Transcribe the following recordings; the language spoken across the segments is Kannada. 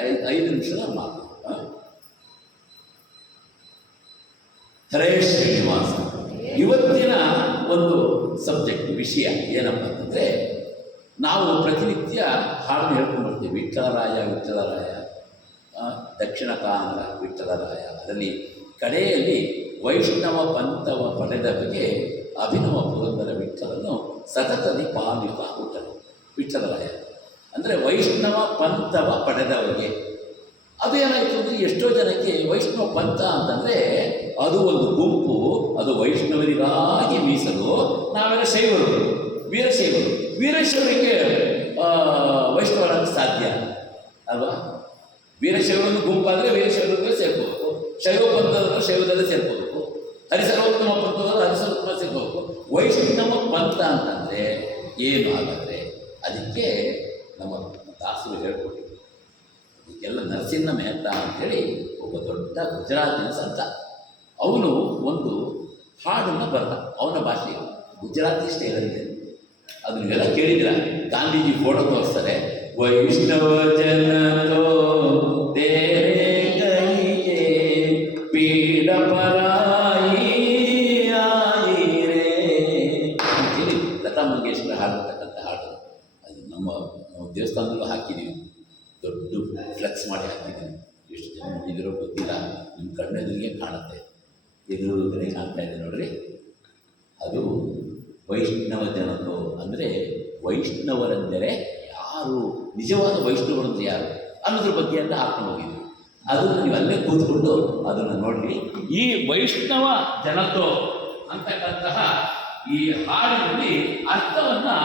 5 ನಿಮಿಷದ ಮಾತು. ಹರೇ ಶ್ರೀನಿವಾಸ. ಇವತ್ತಿನ ಒಂದು ಸಬ್ಜೆಕ್ಟ್ ವಿಷಯ ಏನಪ್ಪ ಅಂತಂದರೆ, ನಾವು ಪ್ರತಿನಿತ್ಯ ಹಾಡನ್ನು ಹೇಳ್ಕೊಂಡು ಬರ್ತೀವಿ. ವಿಠಲರಾಯ ವಿಠಲರಾಯ, ದಕ್ಷಿಣ ಕಾನಡ ವಿಠಲರಾಯ. ಅದರಲ್ಲಿ ಕಡೆಯಲ್ಲಿ ವೈಷ್ಣವ ಪಂಥವ ಪಡೆದವರಿಗೆ ಅಭಿನವ ಪುರಂದರ ವಿಠಲನು ಸತತದಿ ಪಾಲಿತ ಹುಟ್ಟನು. ವಿಠಲರಾಯ ಅಂದರೆ ವೈಷ್ಣವ ಪಂಥವ ಪಡೆದವರಿಗೆ. ಅದು ಏನಾಯಿತು ಅಂದರೆ, ಎಷ್ಟೋ ಜನಕ್ಕೆ ವೈಷ್ಣವ ಪಂಥ ಅಂತಂದರೆ ಅದು ಒಂದು ಗುಂಪು, ಅದು ವೈಷ್ಣವರಿಗಾಗಿ ಮೀಸಲು. ನಾವೆಲ್ಲ ಶೈವರು, ವೀರಶೈವರು. ವೀರಶೈವರಿಗೆ ವೈಷ್ಣವರಾಗಕ್ಕೆ ಸಾಧ್ಯ ಅಲ್ವಾ? ವೀರಶೈವರನ್ನು ಗುಂಪಾದರೆ ವೀರಶೈವರಿಗೆ ಸೇರ್ಕೋಬೇಕು, ಶೈವ ಪಂಥದವರು ಶೈವದಲ್ಲೇ ಸೇರ್ಕೋಬೇಕು, ಹರಿಸರ್ವೋತ್ತಮ ಪಂಥದವರು ಹರಿಸರ್ವೋತ್ತಮ ಸೇರ್ಕೋಬೇಕು. ವೈಷ್ಣವ ಪಂಥ ಅಂತಂದರೆ ಏನು ಹಾಗಾದರೆ? ಅದಕ್ಕೆ ನಮ್ಮ ದಾಸರು ಹೇಳ್ಕೊಟ್ಟಿದ್ರು. ಇದಕ್ಕೆಲ್ಲ ನರಸಿಂಹ ಮೆಹ್ತಾ ಅಂಥೇಳಿ ಒಬ್ಬ ದೊಡ್ಡ ಗುಜರಾತಿನ ಸಂತ. ಅವನು ಒಂದು ಹಾಡನ್ನು ಬರೆದ, ಅವನ ಭಾಷೆ ಗುಜರಾತಿ ಸ್ಟೈಲಲ್ಲಿ. ಅದು ನೀವೆಲ್ಲ ಕೇಳಿದಿರ, ಗಾಂಧೀಜಿ ಫೋಟೋ ತೋರಿಸ್ತಾರೆ. ವೈಷ್ಣವ ಜನತೋ ತೇರೆ ಕೈಗೆ ಪೀಡ ಪರಾಯಿ ಆಯಿರೇ ಅಂತೇಳಿ ಲತಾ ಮಂಗೇಶ್ವರ ಹಾಡಿರ್ತಕ್ಕಂಥ ಹಾಡು. ಅದು ನಮ್ಮ ದೇವಸ್ಥಾನದಲ್ಲೂ ಹಾಕಿದ್ದೀವಿ, ದೊಡ್ಡ ಫ್ಲೆಕ್ಸ್ ಮಾಡಿ ಹಾಕಿದ್ದೀವಿ. ಎಷ್ಟು ಜನ ನೋಡಿದಿರೋ ಗೊತ್ತಿಲ್ಲ, ನಿಮ್ಮ ಕಣ್ಣೆದುರಿಗೆ ಕಾಣುತ್ತೆ, ಎದುರುಗಡೆ ಕಾಣ್ತಾ ಇದೆ ನೋಡ್ರಿ. ಅದು ವೈಷ್ಣವ ಜನರು ಅಂದರೆ ವೈಷ್ಣವರೆಂದರೆ ಯಾರು, ನಿಜವಾದ ವೈಷ್ಣವರಂದ್ರೆ ಯಾರು ಅನ್ನೋದ್ರ ಬಗ್ಗೆ ಅಂತ ಹಾಕೊಂಡು ಹೋಗಿದ್ವಿ. ಅದನ್ನು ನೀವು ಅಲ್ಲೇ ಕೂತ್ಕೊಂಡು ಅದನ್ನು ನೋಡಿರಿ. ಈ ವೈಷ್ಣವ ಜನತೋ ಅಂತಕ್ಕಂತಹ ಈ ಹಾಡಿನಲ್ಲಿ ಅರ್ಥವನ್ನು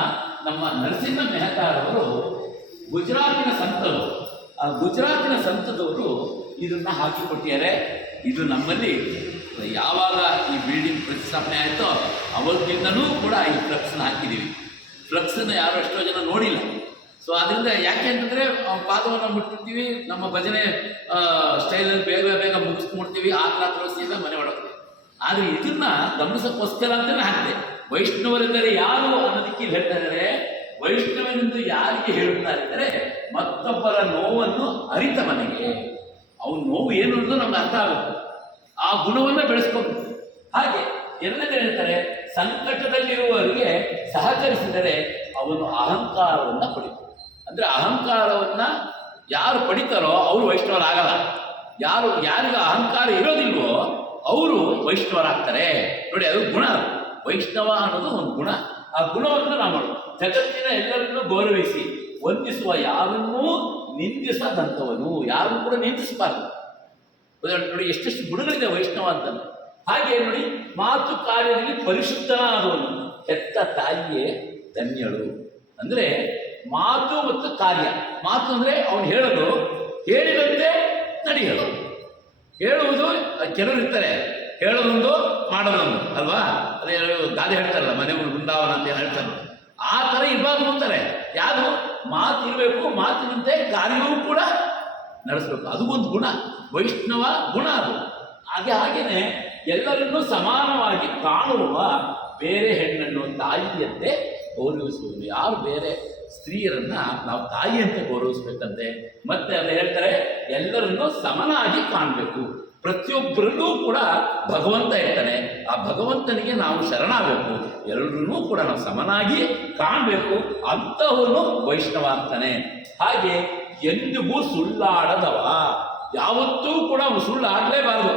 ನಮ್ಮ ನರಸಿಂಹ ಮೆಹ್ತಾರವರು ಗುಜರಾತಿನ ಸಂತರು, ಆ ಗುಜರಾತಿನ ಸಂತದವರು ಇದನ್ನು ಹಾಕಿಕೊಟ್ಟಿದ್ದಾರೆ. ಇದು ನಮ್ಮಲ್ಲಿ ಯಾವಾಗ ಈ ಬಿಲ್ಡಿಂಗ್ ಪ್ರತಿಷ್ಠಾಪನೆ ಆಯಿತೋ ಅವತ್ತಿಂದನೂ ಕೂಡ ಈ ಫ್ಲಕ್ಸನ್ನ ಹಾಕಿದ್ದೀವಿ. ಫ್ಲಕ್ಸನ್ನು ಯಾರು ಎಷ್ಟೋ ಜನ ನೋಡಿಲ್ಲ. ಸೊ ಅದರಿಂದ ಯಾಕೆ ಅಂತಂದರೆ ಪಾದವನ್ನು ಮುಟ್ಟಿರ್ತೀವಿ, ನಮ್ಮ ಭಜನೆ ಸ್ಟೈಲಲ್ಲಿ ಬೇಗ ಬೇಗ ಮುಗಿಸ್ಕೊಂಡ್ಬಿಡ್ತೀವಿ, ಆತ್ರಾತ್ರೋಸಿಯಿಂದ ಮನೆ ಹೊಡೋದು. ಆದರೆ ಇದನ್ನು ಗಮನಿಸೋಕ್ಕೋಸ್ಕರ ಅಂತಲೇ ಹಾಕಿದೆ. ವೈಷ್ಣವರೆಂದರೆ ಯಾರು ಅನ್ನೋದಕ್ಕೆ ಹೇಳ್ತಾ ಇದ್ದಾರೆ. ವೈಷ್ಣವನೆಂದು ಯಾರಿಗೆ ಹೇಳುತ್ತಾ ಇದ್ದಾರೆ? ಮತ್ತೊಬ್ಬರ ನೋವನ್ನು ಅರಿತ ಮನೆಗೆ. ಅವನ ನೋವು ಏನು ಅನ್ನೋದು ನಮ್ಗೆ ಅರ್ಥ ಆಗುತ್ತೆ, ಆ ಗುಣವನ್ನು ಬೆಳೆಸ್ಕೋಬೇಕು. ಹಾಗೆ ಎರಡನೇ ಹೇಳ್ತಾರೆ, ಸಂಕಟದಲ್ಲಿರುವವರಿಗೆ ಸಹಕರಿಸಿದರೆ ಅವನು ಅಹಂಕಾರವನ್ನು ಪಡಿಬೇಕು. ಅಂದರೆ ಅಹಂಕಾರವನ್ನು ಯಾರು ಪಡಿತಾರೋ ಅವರು ವೈಷ್ಣವರಾಗಲ್ಲ. ಯಾರಿಗೆ ಅಹಂಕಾರ ಇರೋದಿಲ್ವೋ ಅವರು ವೈಷ್ಣವರಾಗ್ತಾರೆ. ನೋಡಿ, ಅದು ಗುಣ. ವೈಷ್ಣವ ಅನ್ನೋದು ಒಂದು ಗುಣ. ಆ ಗುಣವನ್ನು ನಾವು ಜಗತ್ತಿನ ಎಲ್ಲರನ್ನೂ ಗೌರವಿಸಿ ವಂದಿಸುವ, ಯಾರನ್ನೂ ನಿಂದಿಸದಂಥವನು. ಯಾರನ್ನು ಕೂಡ ನಿಂದಿಸಬಾರ್ದು. ನೋಡಿ, ಎಷ್ಟೆಷ್ಟು ಗುಣಗಳಿದೆ ವೈಷ್ಣವ ಅಂತ. ಹಾಗೆ ನೋಡಿ, ಮಾತು ಕಾರ್ಯದಲ್ಲಿ ಪರಿಶುದ್ಧನಾದವನು ಹೆತ್ತ ತಾಯಿಯೇ ಧನ್ಯಳು. ಅಂದರೆ ಮಾತು ಮತ್ತು ಕಾರ್ಯ. ಮಾತು ಅಂದರೆ ಅವನು ಹೇಳೋದು, ಹೇಳಿದಂತೆ ನಡೆಯೋದು. ಹೇಳುವುದು ಕೆಲವರು ಇರ್ತಾರೆ, ಹೇಳೋದೊಂದು ಮಾಡೋದೊಂದು ಅಲ್ವಾ? ಅದೇ ಗಾದೆ ಹೇಳ್ತಾರಲ್ಲ, ಮನೆ ಬೃಂದಾವನ ಅಂತ ಹೇಳ್ತಾರೆ. ಆ ಥರ ಇರಬಾರ್ದು ಅಂತಾರೆ. ಯಾರು ಮಾತು ಇರಬೇಕು, ಮಾತಿನಂತೆ ಕಾರ್ಯವೂ ಕೂಡ ನಡೆಸಬೇಕು. ಅದು ಒಂದು ಗುಣ, ವೈಷ್ಣವ ಗುಣ ಅದು. ಹಾಗೇನೆ ಎಲ್ಲರನ್ನೂ ಸಮಾನವಾಗಿ ಕಾಣುವ ಬೇರೆ ಹೆಣ್ಣನ್ನು ತಾಯಿಯಂತೆ ಗೌರವಿಸುವುದು. ಯಾರು ಬೇರೆ ಸ್ತ್ರೀಯರನ್ನ ನಾವು ತಾಯಿಯಂತೆ ಗೌರವಿಸ್ಬೇಕಂತೆ. ಮತ್ತೆ ಅದು ಹೇಳ್ತಾರೆ, ಎಲ್ಲರನ್ನೂ ಸಮನಾಗಿ ಕಾಣಬೇಕು. ಪ್ರತಿಯೊಬ್ಬರಲ್ಲೂ ಕೂಡ ಭಗವಂತ ಇರ್ತಾನೆ, ಆ ಭಗವಂತನಿಗೆ ನಾವು ಶರಣಾಗಬೇಕು. ಎಲ್ಲರನ್ನೂ ಕೂಡ ನಾವು ಸಮನಾಗಿ ಕಾಣಬೇಕು. ಅಂತಹವನು ವೈಷ್ಣವ ಅಂತಾನೆ. ಹಾಗೆ ಎಂದಿಗೂ ಸುಳ್ಳಾಡದವ. ಯಾವತ್ತೂ ಕೂಡ ಅವನು ಸುಳ್ಳು ಆಡಲೇಬಾರದು.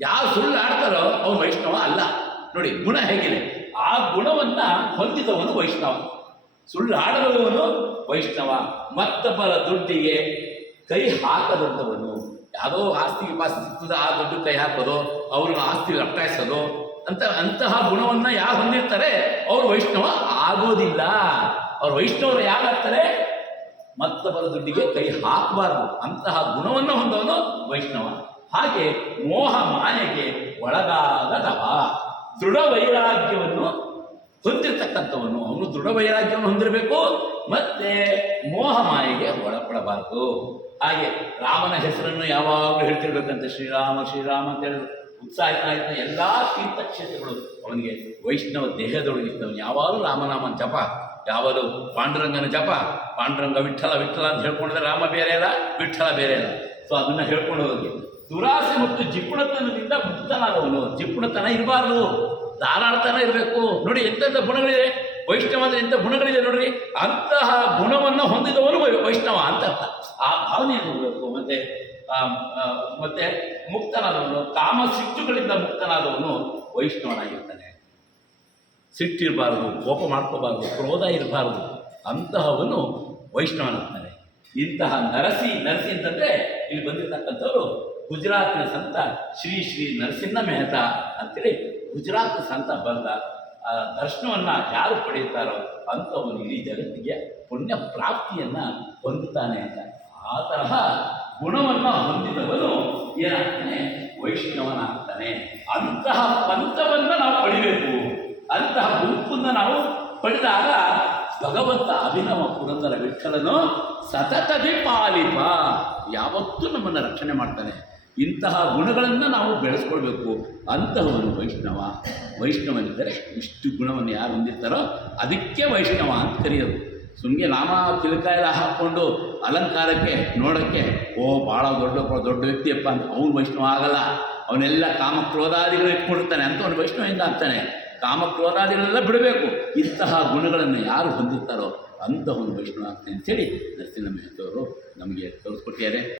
ಯಾರು ಸುಳ್ಳು ಆಡ್ತಾರೋ ಅವನು ವೈಷ್ಣವ ಅಲ್ಲ. ನೋಡಿ, ಗುಣ ಹೇಗಿದೆ, ಆ ಗುಣವನ್ನ ಹೊಂದಿದವನು ವೈಷ್ಣವ. ಸುಳ್ಳು ಆಡದವನು ವೈಷ್ಣವ. ಮತ್ತೊಬ್ಬರ ದುಡ್ಡಿಗೆ ಕೈ ಹಾಕದಂಥವನು. ಯಾವುದೋ ಆಸ್ತಿಗೆ ಪಾಸ್ತಿ ಸಿಗ್ತದೆ, ಆ ದುಡ್ಡು ಕೈ ಹಾಕೋದು, ಅವ್ರನ್ನ ಆಸ್ತಿ ಲಪ್ಟಾಯಿಸೋದು ಅಂತಹ ಗುಣವನ್ನ ಯಾರು ಹೊಂದಿರ್ತಾರೆ ಅವರು ವೈಷ್ಣವ ಆಗೋದಿಲ್ಲ. ಅವ್ರು ವೈಷ್ಣವರು ಯಾರಾಗ್ತಾರೆ? ಮತ್ತೊಬ್ಬರ ದುಡ್ಡಿಗೆ ಕೈ ಹಾಕಬಾರದು. ಅಂತಹ ಗುಣವನ್ನು ಹೊಂದವನು ವೈಷ್ಣವ. ಹಾಗೆ ಮೋಹ ಮಾಯೆಗೆ ಒಳಗಾಗದವ. ದೃಢ ವೈರಾಗ್ಯವನ್ನು ಹೊಂದಿರತಕ್ಕಂಥವನು, ಅವನು ದೃಢ ವೈರಾಗ್ಯವನ್ನು ಹೊಂದಿರಬೇಕು. ಮತ್ತೆ ಮೋಹ ಮಾಯೆಗೆ ಒಳಪಡಬಾರದು. ಹಾಗೆ ರಾಮನ ಹೆಸರನ್ನು ಯಾವಾಗಲೂ ಹೇಳ್ತಿರ್ಬೇಕಂತೆ. ಶ್ರೀರಾಮ ಶ್ರೀರಾಮ ಅಂತ ಹೇಳಿದ್ರು ಉತ್ಸಾಹಿತನಾಗಿದ್ದ ಎಲ್ಲ ತೀರ್ಥಕ್ಷೇತ್ರಗಳು ಅವನಿಗೆ ವೈಷ್ಣವ ದೇಹದೊಳಗಿದ್ದವನು. ಯಾವಾಗಲೂ ರಾಮನಾಮ ಜಪ ಯಾವುದು ಪಾಂಡುರಂಗನ ಜಪ, ಪಾಂಡುರಂಗ ವಿಠ್ಠಲ ವಿಠ್ಠಲ ಅಂತ ಹೇಳ್ಕೊಂಡಿದ್ರೆ ರಾಮ ಬೇರೆ ಅಲ್ಲ, ವಿಠ್ಠಲ ಬೇರೆ ಅಲ್ಲ. ಸೊ ಅದನ್ನು ಹೇಳ್ಕೊಂಡು ಹೋಗಿ ದುರಾಸೆ ಮತ್ತು ಜಿಪುಣತನದಿಂದ ಮುಕ್ತನಾದವನು. ಜಿಪುಣತನ ಇರಬಾರ್ದು, ಧಾರಾಳತನ ಇರಬೇಕು. ನೋಡಿ ಎಂತೆಂಥ ಗುಣಗಳಿದೆ, ವೈಷ್ಣವ ಅಂದರೆ ಎಂಥ ಗುಣಗಳಿದೆ ನೋಡ್ರಿ. ಅಂತಹ ಗುಣವನ್ನು ಹೊಂದಿದವನು ವೈಷ್ಣವ ಅಂತ ಅರ್ಥ. ಆ ಭಾವನೆಯನ್ನು ಇರಬೇಕು. ಮತ್ತೆ ಮುಕ್ತನಾದವನು, ಕಾಮ ಸಿಟ್ಟುಗಳಿಂದ ಮುಕ್ತನಾದವನು ವೈಷ್ಣವನಾಗಿರ್ತಾನೆ. ಸಿಟ್ಟಿರಬಾರ್ದು, ಕೋಪ ಮಾಡ್ಕೋಬಾರ್ದು, ಕ್ರೋಧ ಇರಬಾರ್ದು, ಅಂತಹವನು ವೈಷ್ಣವನಾಗ್ತಾನೆ. ಇಂತಹ ನರಸಿ ಅಂತಂದರೆ ಇಲ್ಲಿ ಬಂದಿರತಕ್ಕಂಥವ್ರು ಗುಜರಾತಿನ ಸಂತ ಶ್ರೀ ಶ್ರೀ ನರಸಿಂಹ ಮೆಹ್ತಾ ಅಂತೇಳಿ ಗುಜರಾತ್ ಸಂತ ಬಂದ. ಆ ದರ್ಶನವನ್ನು ಯಾರು ಪಡೆಯುತ್ತಾರೋ ಅಂಥವನು ಇಡೀ ಜಗತ್ತಿಗೆ ಪುಣ್ಯ ಪ್ರಾಪ್ತಿಯನ್ನು ಹೊಂದುತ್ತಾನೆ ಅಂತ. ಆ ತರಹ ಗುಣವನ್ನು ಹೊಂದಿದವನು ಏನಾಗ್ತಾನೆ, ವೈಷ್ಣವನಾಗ್ತಾನೆ. ಅಂತಹ ಪಂಥವನ್ನು ನಾವು ಪಡಿಬೇಕು. ಅಂತಹ ಗುಂಪನ್ನು ನಾವು ಪಡೆದಾಗ ಭಗವಂತ ಅಭಿನವ ಪುರಂದರ ವಿಠ್ಠಲನು ಸತತದಿ ಪಾಲಿಪ, ಯಾವತ್ತೂ ನಮ್ಮನ್ನು ರಕ್ಷಣೆ ಮಾಡ್ತಾನೆ. ಇಂತಹ ಗುಣಗಳನ್ನು ನಾವು ಬೆಳೆಸ್ಕೊಳ್ಬೇಕು. ಅಂತಹವನು ವೈಷ್ಣವ. ವೈಷ್ಣವನಿದ್ದರೆ ಇಷ್ಟು ಗುಣವನ್ನು ಯಾರು ಹೊಂದಿರ್ತಾರೋ ಅದಕ್ಕೆ ವೈಷ್ಣವ ಅಂತ ಕರೆಯೋದು. ಸುಮ್ಮನೆ ನಾಮ ತಿಲಕ ಎಲ್ಲ ಹಾಕ್ಕೊಂಡು ಅಲಂಕಾರಕ್ಕೆ ನೋಡೋಕ್ಕೆ ಭಾಳ ದೊಡ್ಡ ವ್ಯಕ್ತಿಯಪ್ಪ ಅಂತ ಅವನು ವೈಷ್ಣವ ಆಗಲ್ಲ. ಅವನೆಲ್ಲ ಕಾಮಕ್ರೋಧಾದಿಗಳು ಇಟ್ಕೊಂಡಿರ್ತಾನೆ ಅಂತ ಅವನು ವೈಷ್ಣವದಿಂದ ಆಗ್ತಾನೆ. ಕಾಮಕ್ರೋಧಾದಿಗಳೆಲ್ಲ ಬಿಡಬೇಕು. ಇಂತಹ ಗುಣಗಳನ್ನು ಯಾರು ಹೊಂದಿರ್ತಾರೋ ಅಂಥವನು ವೈಷ್ಣವ ಆಗ್ತಾನೆ ಅಂತೇಳಿ ನರಸಿಂಹ ಮೆಹ್ತಾ ಅವರು ನಮಗೆ ತೋರಿಸ್ಕೊಟ್ಟಿದ್ದಾರೆ.